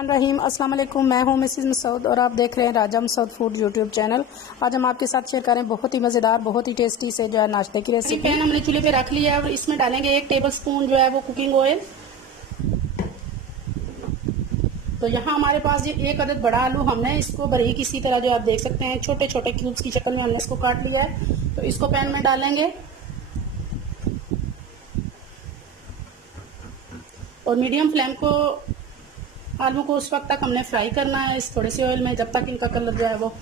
रहीम अस्सलाम वालेकुम। मैं हूं मिसेस मसूद और आप देख रहे हैं राजा मसूद फूड यूट्यूब चैनल। आज हम आपके साथ शेयर करें बहुत ही मज़ेदार, बहुत ही टेस्टी से जो है नाश्ते की रेसिपी। पैन हमने चूल्हे पे रख लिया है और इसमें डालेंगे 1 टेबल स्पून जो है वो कुकिंग ऑयल। तो यहाँ हमारे पास ये 1 अदद बड़ा आलू, हमने इसको बारीक इसी तरह जो आप देख सकते हैं छोटे छोटे क्यूब्स की शक्ल में हमने इसको काट लिया है। तो इसको पैन में डालेंगे और मीडियम फ्लेम को आलू को उस वक्त तक हमने फ्राई करना है इस थोड़े से ऑयल में जब तक इनका कलर जो है वो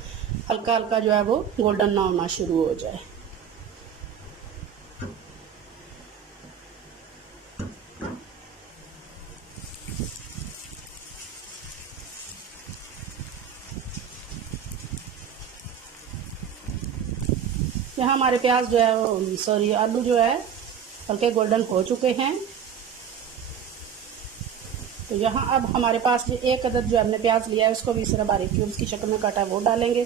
हल्का हल्का जो है वो गोल्डन ना होना शुरू हो जाए। यहाँ हमारे प्याज जो है वो आलू जो है हल्के गोल्डन हो चुके हैं। तो यहाँ अब हमारे पास जो 1 अदद जो हमने प्याज लिया है उसको भी इस तरह बारीक क्यूब्स की शक्ल में काटा है वो डालेंगे।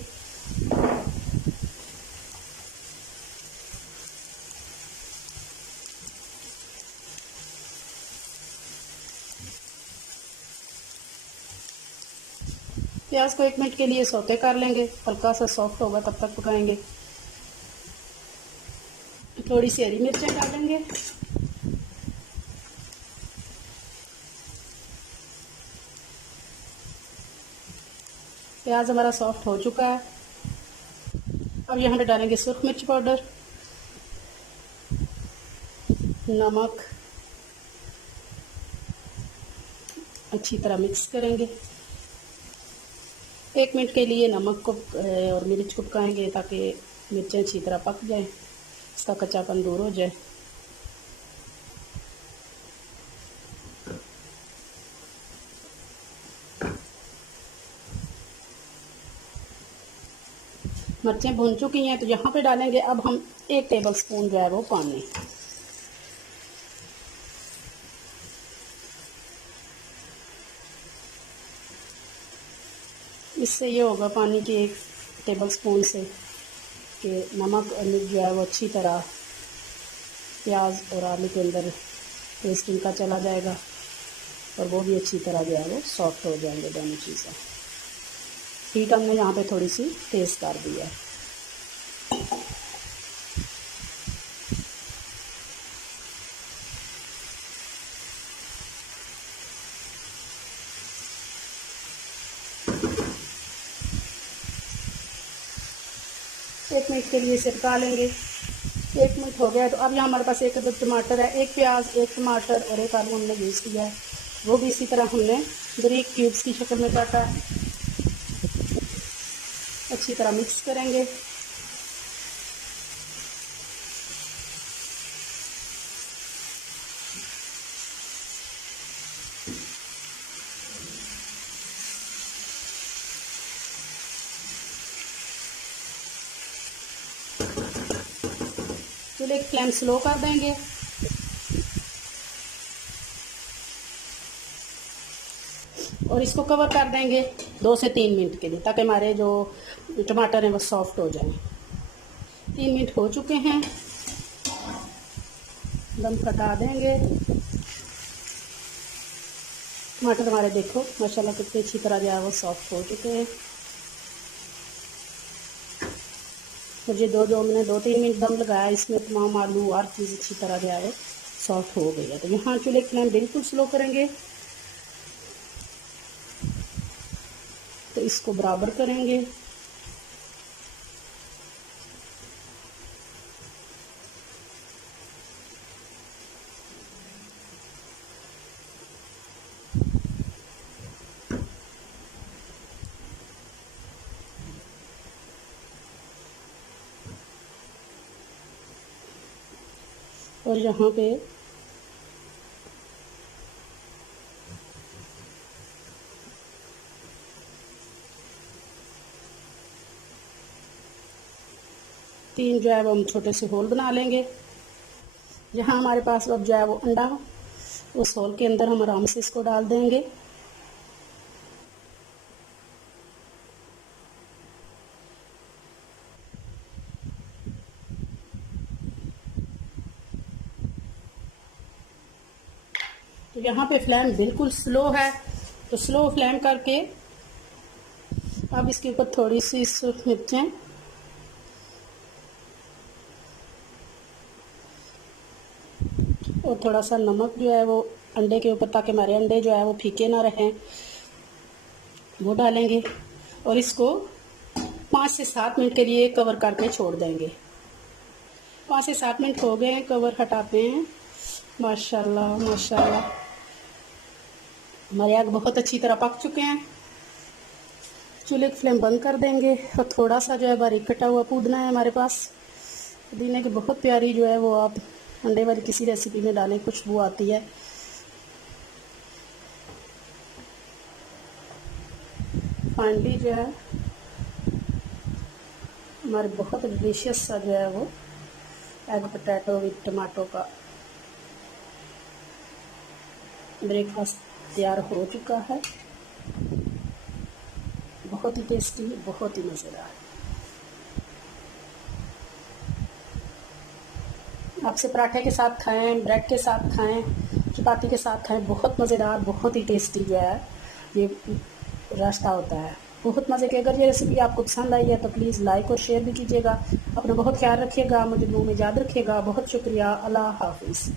प्याज को 1 मिनट के लिए सौते कर लेंगे, हल्का सा सॉफ्ट होगा तब तक पकाएंगे। थोड़ी सी हरी मिर्चें डालेंगे। प्याज हमारा सॉफ्ट हो चुका है। अब यहाँ पे डालेंगे सुर्ख मिर्च पाउडर, नमक, अच्छी तरह मिक्स करेंगे। 1 मिनट के लिए नमक को और मिर्च को पकाएंगे ताकि मिर्चें अच्छी तरह पक जाएं, इसका कच्चापन दूर हो जाए। मिर्चें भुन चुकी हैं तो यहाँ पे डालेंगे अब हम 1 टेबल स्पून जो है वो पानी। इससे ये होगा पानी के 1 टेबल स्पून से कि नमक और मिर्च जो है वो अच्छी तरह प्याज और आलू के अंदर टेस्ट इनका चला जाएगा और वो भी अच्छी तरह जो है वो सॉफ्ट हो जाएंगे दोनों चीज़ें। हीट हमने यहाँ पे थोड़ी सी तेज़ कर दी है। एक मिनट के लिए इसे पका लेंगे। 1 मिनट हो गया तो अब यहाँ हमारे पास 1 अदद टमाटर है, 1 प्याज, 1 टमाटर और 1 आलू हमने यूज़ किया है, वो भी इसी तरह हमने बारीक क्यूब्स की शक्ल में काटा है। अच्छी तरह मिक्स करेंगे। चूल्हे की फ्लेम स्लो कर देंगे। और इसको कवर कर देंगे 2 से 3 मिनट के लिए ताकि हमारे जो टमाटर हैं वो सॉफ्ट हो जाएं। 3 मिनट हो चुके हैं, दम हटा देंगे। टमाटर हमारे देखो माशाल्लाह कितनी अच्छी तरह जो है वो सॉफ्ट हो चुके हैं। मुझे जो मैंने 2-3 मिनट दम लगाया इसमें तमाम आलू हर चीज़ अच्छी तरह जो है सॉफ्ट हो गई है। तो यहाँ चूल्हे की फ्लेम बिल्कुल स्लो करेंगे। तो इसको बराबर करेंगे। और यहाँ पे तीन जो है वो हम छोटे से होल बना लेंगे। यहाँ हमारे पास अब जो है वो अंडा, उस होल के अंदर हम आराम से इसको डाल देंगे। तो यहाँ पे फ्लेम बिल्कुल स्लो है तो स्लो फ्लेम करके अब इसके ऊपर थोड़ी सी मिर्चें और थोड़ा सा नमक जो है वो अंडे के ऊपर, ताकि हमारे अंडे जो है वो फीके ना रहें, वो डालेंगे। और इसको 5 से 7 मिनट के लिए कवर करके छोड़ देंगे। 5 से 7 मिनट हो गए हैं, कवर हटाते हैं। माशाल्लाह माशाल्लाह, हमारे आग बहुत अच्छी तरह पक चुके हैं। चूल्हे की फ्लेम बंद कर देंगे और थोड़ा सा जो है बारीक कटा हुआ पुदीना है हमारे पास। पुदीना की बहुत प्यारी जो है वो आप अंडे वाली किसी रेसिपी में डालें, खुशबू आती है। फाइनली जो है हमारे बहुत डिलीशियस सा जो है वो एग पोटैटो विद टमाटो का ब्रेकफास्ट तैयार हो चुका है। बहुत ही टेस्टी, बहुत ही मज़ेदार। आपसे पराठे के साथ खाएं, ब्रेड के साथ खाएं, चपाती के साथ खाएं, बहुत मज़ेदार, बहुत ही टेस्टी जो है ये रास्ता होता है, बहुत मज़े के। अगर ये रेसिपी आपको पसंद आई है तो प्लीज़ लाइक और शेयर भी कीजिएगा। अपना बहुत ख्याल रखिएगा, मुझे दुआ में याद रखिएगा। बहुत शुक्रिया। अल्लाह हाफिज़।